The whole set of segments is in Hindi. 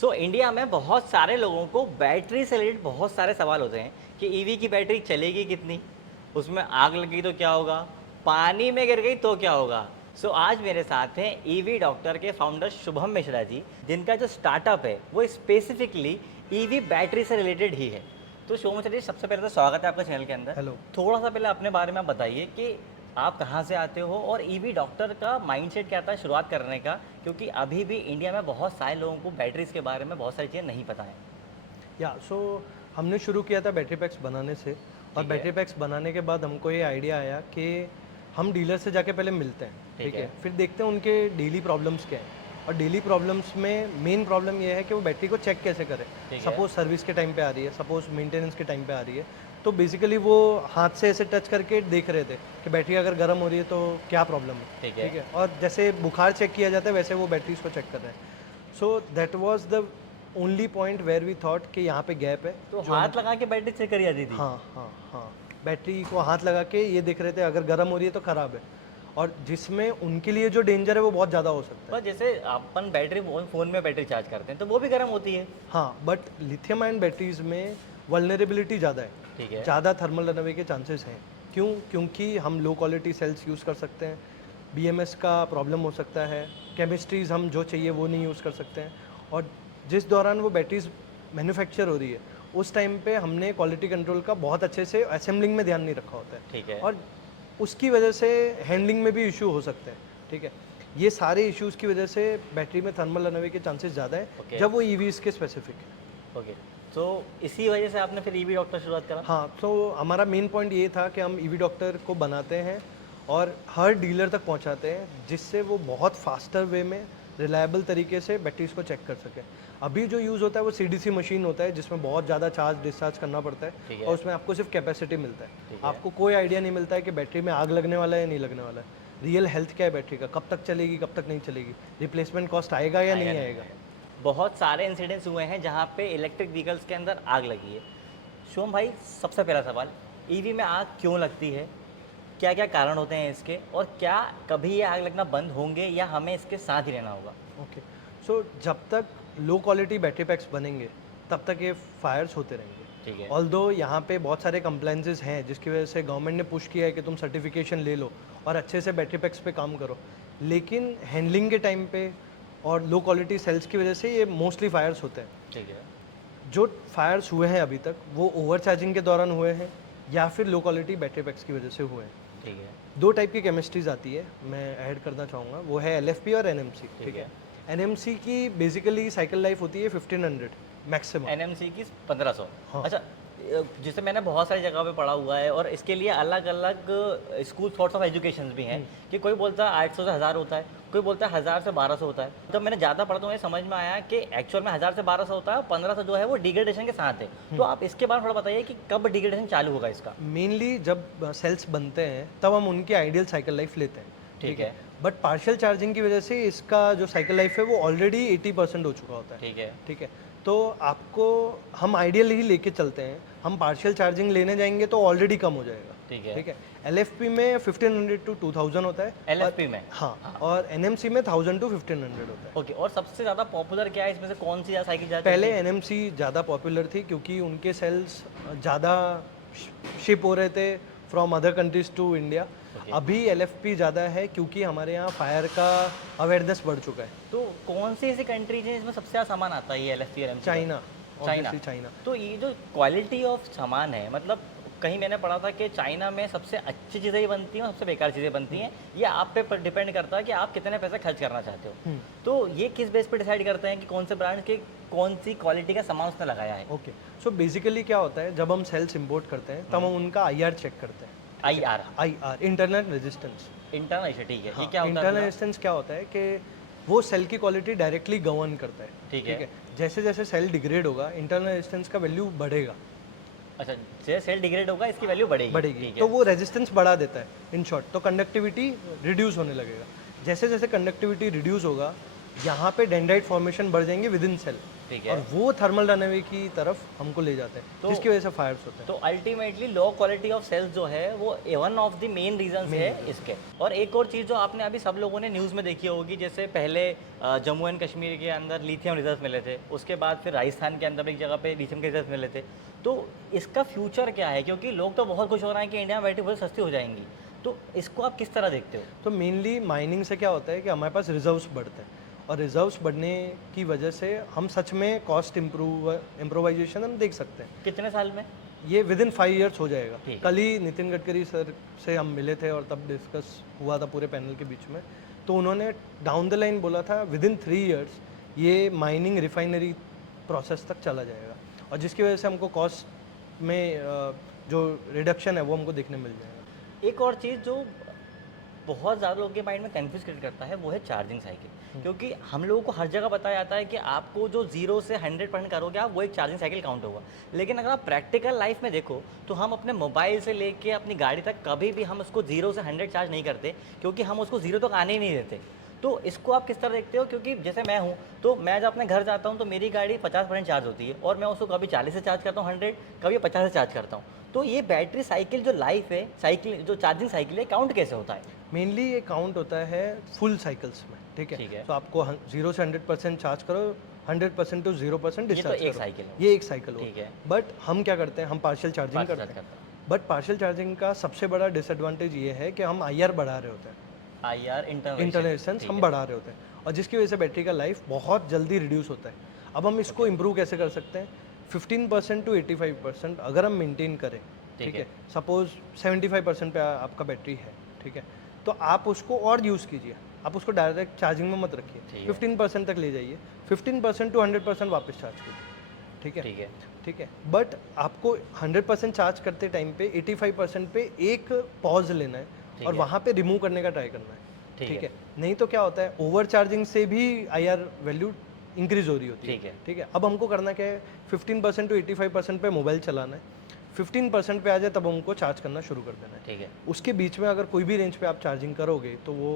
सो इंडिया में बहुत सारे लोगों को बैटरी से रिलेटेड बहुत सारे सवाल होते हैं कि ईवी की बैटरी चलेगी कितनी, उसमें आग लग गई तो क्या होगा, पानी में गिर गई तो क्या होगा। सो आज मेरे साथ हैं ईवी डॉक्टर के फाउंडर शुभम मिश्रा जी, जिनका जो स्टार्टअप है वो स्पेसिफिकली ईवी बैटरी से रिलेटेड ही है। तो शुभम मिश्रा जी, सबसे पहले तो स्वागत है आपका चैनल के अंदर। हेलो। थोड़ा सा पहले अपने बारे में आप बताइए कि आप कहाँ से आते हो और ईवी डॉक्टर का माइंडसेट क्या था शुरुआत करने का, क्योंकि अभी भी इंडिया में बहुत सारे लोगों को बैटरीज के बारे में बहुत सारी चीज़ें नहीं पता है। या सो हमने शुरू किया था बैटरी पैक्स बनाने से, और ठीक है। बैटरी पैक्स बनाने के बाद हमको ये आइडिया आया कि हम डीलर से जाके पहले मिलते हैं, ठीक ठीक है, है। फिर देखते हैं उनके डेली प्रॉब्लम्स क्या हैं। और डेली प्रॉब्लम्स में मेन प्रॉब्लम ये है कि वो बैटरी को चेक कैसे करें। ठीक है। सपोज़ सर्विस के टाइम पे आ रही है, सपोज़ मेंटेनेंस के टाइम पे आ रही है, तो बेसिकली वो हाथ से ऐसे टच करके देख रहे थे कि बैटरी अगर गर्म हो रही है तो क्या प्रॉब्लम है। ठीक है। ठीक है, और जैसे बुखार चेक किया जाता है वैसे वो बैटरीज को चेक कर रहे हैं। So that was the only point where we thought कि यहाँ पे गैप है। तो जो हाथ लगा के बैटरी चेक करी जाती थी। हाँ हाँ हाँ, बैटरी को हाथ लगा के ये देख रहे थे अगर गर्म हो रही है तो ख़राब है, और जिसमें उनके लिए जो डेंजर है वो बहुत ज़्यादा हो सकता है। पर जैसे अपन बैटरी फ़ोन में बैटरी चार्ज करते हैं तो वो भी गर्म होती है। हाँ, बट लिथियम आयन बैटरीज में वल्नरेबिलिटी ज़्यादा है, ठीक है। ज़्यादा थर्मल रनअवे के चांसेस हैं। क्यों? क्योंकि हम लो क्वालिटी सेल्स यूज़ कर सकते हैं, बीएमएस का प्रॉब्लम हो सकता है, केमिस्ट्रीज़ हम जो चाहिए वो नहीं यूज़ कर सकते हैं, और जिस दौरान वो बैटरीज मैन्युफैक्चर हो रही है उस टाइम पे हमने क्वालिटी कंट्रोल का बहुत अच्छे से असेंबलिंग में ध्यान नहीं रखा होता है, ठीक है। और उसकी वजह से हैंडलिंग में भी इशू हो सकते हैं। ठीक है, ये सारे इश्यूज़ की वजह से बैटरी में थर्मल रनअवे के चांसेस ज़्यादा है ओके। जब वो ईवीज़ के स्पेसिफिक है। ओके। तो इसी वजह से आपने फिर ईवी डॉक्टर शुरुआत करा। हाँ, तो हमारा मेन पॉइंट ये था कि हम ईवी डॉक्टर को बनाते हैं और हर डीलर तक पहुंचाते हैं, जिससे वो बहुत फास्टर वे में रिलायबल तरीके से बैटरीज को चेक कर सकें। अभी जो यूज़ होता है वो सीडीसी मशीन होता है, जिसमें बहुत ज़्यादा चार्ज डिस्चार्ज करना पड़ता ठीक है, है। और उसमें आपको सिर्फ कैपेसिटी मिलता है। ठीक है। आपको कोई आइडिया नहीं मिलता है कि बैटरी में आग लगने वाला है या नहीं लगने वाला है, रियल हेल्थ क्या है बैटरी का, कब तक चलेगी कब तक नहीं चलेगी, रिप्लेसमेंट कॉस्ट आएगा या नहीं आएगा। बहुत सारे इंसिडेंट्स हुए हैं जहाँ पे इलेक्ट्रिक व्हीकल्स के अंदर आग लगी है। शिवम भाई, सबसे पहला सवाल, ईवी में आग क्यों लगती है, क्या क्या कारण होते हैं इसके, और क्या कभी ये आग लगना बंद होंगे या हमें इसके साथ ही रहना होगा। ओके, सो जब तक लो क्वालिटी बैटरी पैक्स बनेंगे तब तक ये फायर्स होते रहेंगे। ठीक है। ऑल्दो यहाँ पे बहुत सारे कंप्लाइंसेस हैं जिसकी वजह से गवर्नमेंट ने पुश किया है कि तुम सर्टिफिकेशन ले लो और अच्छे से बैटरी पैक्स पे काम करो, लेकिन हैंडलिंग के टाइम पे और लो क्वालिटी सेल्स की वजह से ये मोस्टली फायर्स होते हैं। ठीक है। जो फायर्स हुए हैं अभी तक वो ओवर चार्जिंग के दौरान हुए हैं या फिर लो क्वालिटी बैटरी पैक्स की वजह से हुए हैं। ठीक है। दो टाइप की केमिस्ट्रीज आती है, मैं ऐड करना चाहूँगा, वो है एलएफपी और एनएमसी। ठीक है। एनएमसी की बेसिकली साइकिल लाइफ होती है 1500 मैक्सिमम। एनएमसी की 1500। हाँ। अच्छा, जिसे मैंने बहुत सारी जगह पे पढ़ा हुआ है और इसके लिए अलग अलग स्कूल थॉट्स ऑफ एजुकेशन भी हैं कि कोई बोलता है 800 से 1000 होता है, कोई बोलता है 1000 से 1200 होता है। जब मैंने ज़्यादा पढ़ा तो मुझे समझ में आया कि एक्चुअल में 1000 से 1200 होता है, 1500 जो है वो डिग्रेडेशन के साथ है। तो आप इसके बारे में थोड़ा बताइए कि कब डिग्रेडेशन चालू होगा इसका। मेनली जब सेल्स बनते हैं तब हम उनकी आइडियल साइकिल लाइफ लेते हैं। ठीक है। बट पार्शियल चार्जिंग की वजह से इसका जो साइकिल लाइफ है वो ऑलरेडी 80% हो चुका होता है। ठीक है। ठीक है, तो आपको हम आइडियल ही लेके चलते हैं, हम पार्शियल चार्जिंग लेने जाएंगे तो ऑलरेडी कम हो जाएगा। ठीक है। ठीक है, एलएफपी में 1500 टू 2000 होता है। एलएफपी में। हाँ, और एनएमसी में 1000 टू 1500 होता है। ओके, और सबसे ज़्यादा पॉपुलर क्या है इसमें से, कौन सी साइकिल ज़्यादा पहले चलती है? एनएमसी ज़्यादा पॉपुलर थी क्योंकि उनके सेल्स ज़्यादा शिप हो रहे थे from other countries to India. Okay. अभी एलएफपी ज़्यादा है क्योंकि हमारे यहाँ फायर का अवेयरनेस बढ़ चुका है। तो कौन सी ऐसी कंट्रीज हैं जिसमें सबसे ज़्यादा सामान आता है ये एलएफपी और MC? China, China. Obviously China. तो ये जो क्वालिटी ऑफ सामान है, मतलब कहीं मैंने पढ़ा था कि चाइना में सबसे अच्छी चीज़ें ही बनती हैं और सबसे बेकार चीज़ें बनती हैं। ये आप पे डिपेंड करता है कि आप कितने पैसे खर्च करना चाहते हो। तो ये किस बेस पे डिसाइड करते हैं कि कौन से ब्रांड के कौन सी क्वालिटी का सामान उसने लगाया है? ओके, सो बेसिकली क्या होता है, जब हम सेल्स इंपोर्ट करते हैं तब हम उनका आईआर चेक करते हैं। IR. IR internal resistance. Internal, ठीक है। ये क्या होता है इंटरनल पूरा? रेजिस्टेंस क्या होता है कि वो सेल की क्वालिटी डायरेक्टली गवर्न करता है। ठीक है। जैसे जैसे सेल डिग्रेड होगा इंटरनल रेजिस्टेंस का वैल्यू बढ़ेगा। अच्छा, जैसे सेल डिग्रेड होगा इसकी वैल्यू बढ़ेगी। ठीक तो है। वो रेजिस्टेंस बढ़ा देता है इन शॉर्ट, तो कंडक्टिविटी रिड्यूस होने लगेगा। जैसे जैसे कंडक्टिविटी रिड्यूस होगा यहाँ पे डेंड्राइट फॉर्मेशन बढ़ जाएंगे विद इन सेल, ठीक है। और वो थर्मल रनअवे की तरफ हमको ले जाते हैं, तो- जिसकी वजह से फायर्स होते हैं। तो ultimately low quality of cells जो है वो one of the main reasons है इसके। और एक और चीज़ जो आपने अभी सब लोगों ने न्यूज़ में देखी होगी, जैसे पहले जम्मू एंड कश्मीर के अंदर लिथियम रिजर्व मिले थे, उसके बाद फिर राजस्थान के अंदर एक जगह पे लिथियम के रिजर्व मिले थे। तो इसका फ्यूचर क्या है, क्योंकि लोग तो बहुत खुश हो रहे हैं कि इंडिया में बैटरी बहुत सस्ती हो जाएंगी, तो इसको आप किस तरह देखते हो? तो मेनली माइनिंग से क्या होता है कि हमारे पास रिजर्व्स बढ़ते हैं, और रिजर्व्स बढ़ने की वजह से हम सच में कॉस्ट इम्प्रोवाइजेशन हम देख सकते हैं। कितने साल में? ये विद इन 5 ईयर्स हो जाएगा। ठीक। कल ही नितिन गडकरी सर से हम मिले थे और तब डिस्कस हुआ था पूरे पैनल के बीच में, तो उन्होंने डाउन द लाइन बोला था विद इन 3 ईयर्स ये माइनिंग रिफाइनरी प्रोसेस तक चला जाएगा, और जिसकी वजह से हमको कॉस्ट में जो रिडक्शन है वो हमको देखने मिल जाएगा। एक और चीज़ जो बहुत ज़्यादा लोगों के माइंड में कन्फ्यूज क्रिएट करता है वो है चार्जिंग साइकिल। क्योंकि हम लोगों को हर जगह बताया जाता है कि आपको जो 0 से 100% करोगे आप, वो एक चार्जिंग साइकिल काउंट होगा। लेकिन अगर आप प्रैक्टिकल लाइफ में देखो तो हम अपने मोबाइल से लेके अपनी गाड़ी तक कभी भी हम उसको 0 से 100 चार्ज नहीं करते, क्योंकि हम उसको 0 तक आने ही नहीं देते। तो इसको आप किस तरह देखते हो? क्योंकि जैसे मैं हूँ, तो मैं जब अपने घर जाता हूँ तो मेरी गाड़ी 50% चार्ज होती है, और मैं उसको कभी 40 से चार्ज करता हूँ 100, कभी 50 से चार्ज करता हूँ। तो ये बैटरी साइकिल जो लाइफ है, साइकिल जो चार्जिंग साइकिल है, काउंट कैसे होता है? मेनली ये काउंट होता है फुल साइकिल्स में, ठीक ठीक है। है। तो आपको 0 से 100% चार्ज करो, 100% टू 0% ये तो डिस्चार्ज एक करो, साइकिल है। ये एक साइकिल हो। ठीक है। बट हम क्या करते हैं, हम पार्शियल चार्जिंग पार्शियल करते चार्ज हैं। करता हूँ। बट पार्शियल चार्जिंग का सबसे बड़ा डिसएडवांटेज ये है कि हम IR बढ़ा रहे होते हैं, IR इंटरनेशनल हम बढ़ा रहे होते हैं, और जिसकी वजह से बैटरी का लाइफ बहुत जल्दी रिड्यूस होता है। अब हम इसको इम्प्रूव कैसे कर सकते हैं? 15% टू 85% अगर हम मेंटेन करें, ठीक है। सपोज 75% पे आपका बैटरी है, ठीक है, तो आप उसको और यूज़ कीजिए, आप उसको डायरेक्ट चार्जिंग में मत रखिए, 15% तक ले जाइए, 15% टू 100% वापस चार्ज कीजिए, ठीक है। ठीक है। ठीक है, बट आपको 100% चार्ज करते टाइम पे 85% पे एक पॉज लेना है, और वहाँ पे रिमूव करने का ट्राई करना है, ठीक है। नहीं तो क्या होता है, ओवर चार्जिंग से भी IR वैल्यू इंक्रीज हो रही होती है, ठीक है। ठीक है। अब हमको करना क्या है, 15% टू 85% पे मोबाइल चलाना है, 15% पे आ जाए तब हमको चार्ज करना शुरू कर देना है, ठीक है। उसके बीच में अगर कोई भी रेंज पे आप चार्जिंग करोगे तो वो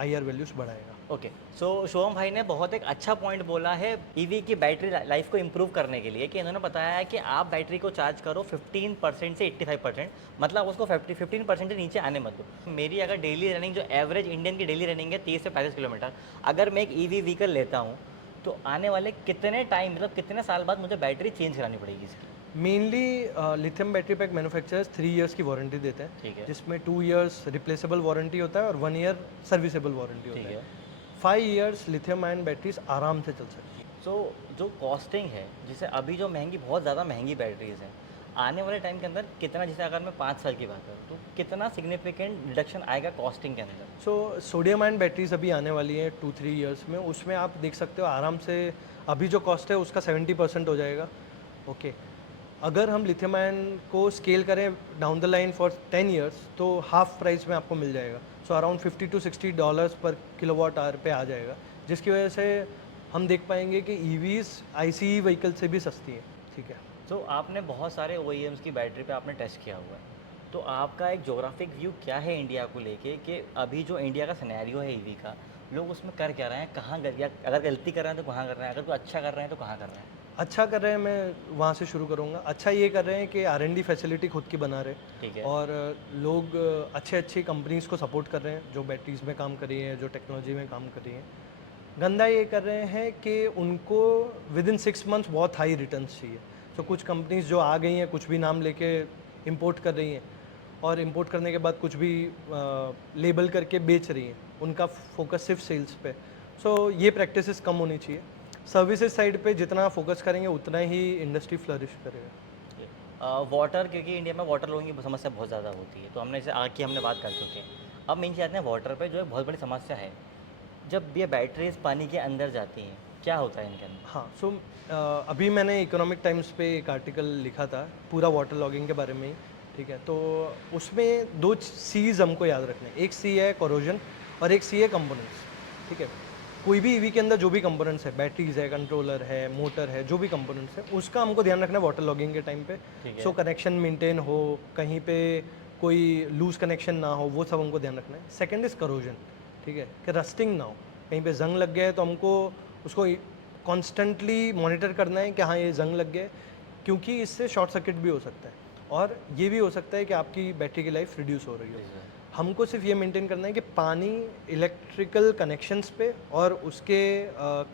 IR वैल्यूज बढ़ाएगा। ओके, सो शुभम भाई ने बहुत एक अच्छा पॉइंट बोला है ईवी की बैटरी लाइफ को इम्प्रूव करने के लिए, कि इन्होंने बताया है कि आप बैटरी को चार्ज करो 15% से 85%, मतलब उसको 15% से नीचे आने मत दो। मेरी अगर डेली रनिंग, जो एवरेज इंडियन की डेली रनिंग है 30 से 35 किलोमीटर, अगर मैं एक ईवी व्हीकल लेता हूँ तो आने वाले कितने टाइम, मतलब कितने साल बाद मुझे बैटरी चेंज करानी पड़ेगी इसकी? Mainly lithium battery pack manufacturers 3 years की वारंटी देते हैं, ठीक है। जिसमें 2 इयर्स रिप्लेसेबल वारंटी होता है और 1 ईयर सर्विसेबल वारंटी होता ठीक है। है। 5 इयर्स लिथियम आयन बैटरीज आराम से चल सकती है। सो जो कॉस्टिंग है, जैसे अभी जो महंगी, बहुत ज़्यादा महंगी बैटरीज हैं, आने वाले टाइम के अंदर कितना, जैसे अगर मैं 5 साल की बात करूँ तो कितना सिग्निफिकेंट रिडक्शन आएगा कॉस्टिंग के अंदर? सो सोडियम आयन बैटरीज अभी आने वाली है 2-3 इयर्स में, उसमें आप देख सकते हो आराम से अभी जो कॉस्ट है उसका 70% हो जाएगा, ओके। अगर हम लिथियम आयन को स्केल करें down the line for 10 years तो हाफ प्राइस में आपको मिल जाएगा, सो अराउंड $50 to $60 पर किलोवाट आवर पे आ जाएगा, जिसकी वजह से हम देख पाएंगे कि EVs ICE व्हीकल से भी सस्ती है, ठीक है। तो आपने बहुत सारे OEMs की बैटरी पे आपने टेस्ट किया हुआ है, तो आपका एक जोग्राफिक व्यू क्या है इंडिया को लेके, कि अभी जो इंडिया का सिनेरियो है ईवी का, लोग उसमें कर क्या रहे हैं, कहाँ या अगर गलती कर रहे हैं तो कहाँ कर रहे हैं, अगर कोई अच्छा कर रहे हैं तो कहाँ कर रहे हैं? अच्छा कर रहे हैं, मैं वहाँ से शुरू करूँगा। अच्छा ये कर रहे हैं कि R&D फैसिलिटी खुद की बना रहे हैं, ठीक है। और लोग अच्छे अच्छी कंपनीज़ को सपोर्ट कर रहे हैं जो बैटरीज में काम कर रही हैं, जो टेक्नोलॉजी में काम कर रही हैं। गंदा ये कर रहे हैं कि उनको विद इन 6 मंथ्स बहुत हाई रिटर्न्स चाहिए। तो कुछ कंपनीज जो आ गई हैं, कुछ भी नाम लेके इंपोर्ट कर रही हैं, और इंपोर्ट करने के बाद कुछ भी लेबल करके बेच रही हैं, उनका फोकस सिर्फ सेल्स पे। सो ये प्रैक्टिसेस कम होनी चाहिए। सर्विसेज साइड पे जितना फोकस करेंगे उतना ही इंडस्ट्री फ्लरिश करेगा। वाटर, क्योंकि इंडिया में वाटर लोगों की समस्या बहुत ज़्यादा होती है, तो हमने इसे आग की हमने बात कर चुके हैं। अब मेन चीज़ आते हैं वाटर पे, जो एक बहुत बड़ी समस्या है। जब ये बैटरीज पानी के अंदर जाती हैं, क्या होता है इनके अंदर? हाँ, सो अभी मैंने इकोनॉमिक टाइम्स पे एक आर्टिकल लिखा था पूरा वाटर लॉगिंग के बारे में ही, ठीक है। तो उसमें 2 C's हमको याद रखने हैं, एक C है कोरोजन और एक C है कंपोनेंट्स, ठीक है। कोई भी EV के अंदर जो भी कंपोनेंट्स है, बैटरीज है, कंट्रोलर है, मोटर है, जो भी कंपोनेंट्स है, उसका हमको ध्यान रखना है वाटर लॉगिंग के टाइम पे। सो कनेक्शन मेंटेन हो, कहीं पे कोई लूज कनेक्शन ना हो, वो सब हमको ध्यान रखना है। सेकंड इज करोजन, ठीक है, कि रस्टिंग ना हो, कहीं पे जंग लग गया है तो हमको उसको कॉन्स्टेंटली मॉनिटर करना है कि हाँ ये जंग लग गया है, क्योंकि इससे शॉर्ट सर्किट भी हो सकता है और ये भी हो सकता है कि आपकी बैटरी की लाइफ रिड्यूस हो रही हो। हमको सिर्फ ये मेंटेन करना है कि पानी इलेक्ट्रिकल कनेक्शंस पे और उसके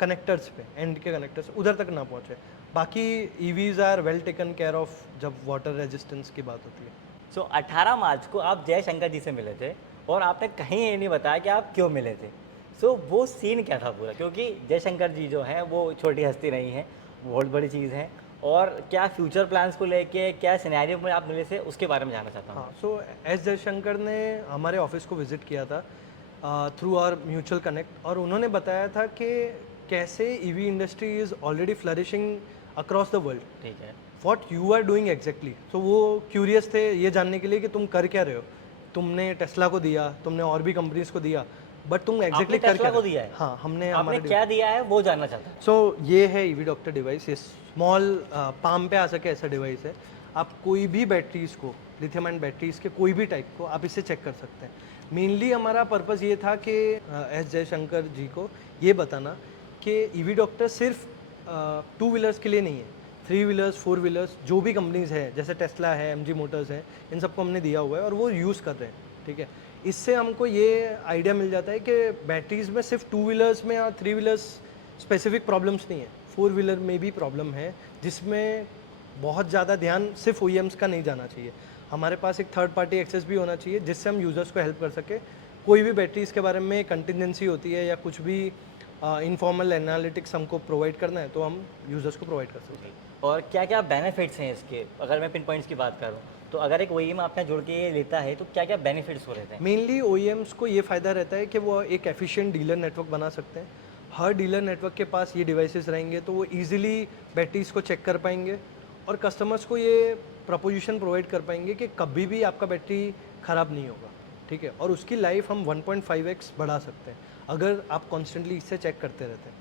कनेक्टर्स पे, एंड के कनेक्टर्स उधर तक ना पहुँचे। बाकी EVs are well taken care of जब वाटर रेजिस्टेंस की बात होती है। सो 18 मार्च को आप जयशंकर जी से मिले थे और आपने कहीं ये नहीं बताया कि आप क्यों मिले थे। सो वो सीन क्या था पूरा? क्योंकि जयशंकर जी जो हैं वो छोटी हस्ती नहीं है, बहुत बड़ी चीज़ है। और क्या फ्यूचर प्लान्स को लेके क्या सिनेरियो में आप मिले थे, उसके बारे में जानना चाहता हूँ। हाँ, सो एस जयशंकर ने हमारे ऑफिस को विज़िट किया था थ्रू आवर म्यूचुअल कनेक्ट, और उन्होंने बताया था कि कैसे EV industry is already flourishing across the world. ठीक है। What you are doing exactly. तो वो क्यूरियस थे ये जानने के लिए कि तुम कर क्या रहे हो। तुमने टेस्ला को दिया, तुमने और भी कंपनीज को दिया, बट तुम एग्जैक्टली कर टेस्ला क्या को रहे हो? दिया है? हाँ, हमने आपने हमारे क्या दिया है वो जानना चाहता हूँ। सो ये है ईवी डॉक्टर डिवाइस। ये स्मॉल पाम पे आ सके ऐसा डिवाइस है। आप कोई भी बैटरीज को, लिथियम आयन बैटरीज के कोई भी टाइप को आप इससे चेक कर सकते हैं। मेनली हमारा पर्पस ये था कि एस जयशंकर जी को ये बताना कि ईवी डॉक्टर सिर्फ 2 व्हीलर्स के लिए नहीं है, 3 व्हीलर्स 4 व्हीलर्स जो भी कंपनीज है, जैसे टेस्ला है, एमजी मोटर्स है, इन सबको हमने दिया हुआ है और वो यूज़ कर रहे हैं। ठीक है, इससे हमको ये आइडिया मिल जाता है कि बैटरीज में सिर्फ 2 व्हीलर्स में या 3 व्हीलर्स स्पेसिफिक प्रॉब्लम्स नहीं है, 4 व्हीलर में भी प्रॉब्लम है, जिसमें बहुत ज़्यादा ध्यान सिर्फ OEMs का नहीं जाना चाहिए। हमारे पास एक थर्ड पार्टी एक्सेस भी होना चाहिए जिससे हम यूज़र्स को हेल्प कर सके। कोई भी बैटरीज के बारे में कंटिजेंसी होती है या कुछ भी इनफॉर्मल एनालिटिक्स हमको प्रोवाइड करना है तो हम यूज़र्स को प्रोवाइड कर सकते हैं। और क्या क्या बेनिफिट्स हैं इसके, अगर मैं पिन पॉइंट्स की बात करूँ तो अगर एक OEM आपके यहाँ जुड़ के ये लेता है तो क्या क्या बेनिफिट्स हो रहते हैं? मेनली OEMs को ये फ़ायदा रहता है कि वो एक एफिशिएंट डीलर नेटवर्क बना सकते हैं। हर डीलर नेटवर्क के पास ये डिवाइसेस रहेंगे तो वो इजीली बैटरीज को चेक कर पाएंगे और कस्टमर्स को ये प्रपोजिशन प्रोवाइड कर पाएंगे कि कभी भी आपका बैटरी ख़राब नहीं होगा। ठीक है, और उसकी लाइफ हम 1.5x बढ़ा सकते हैं अगर आप कॉन्स्टेंटली इससे चेक करते रहते हैं।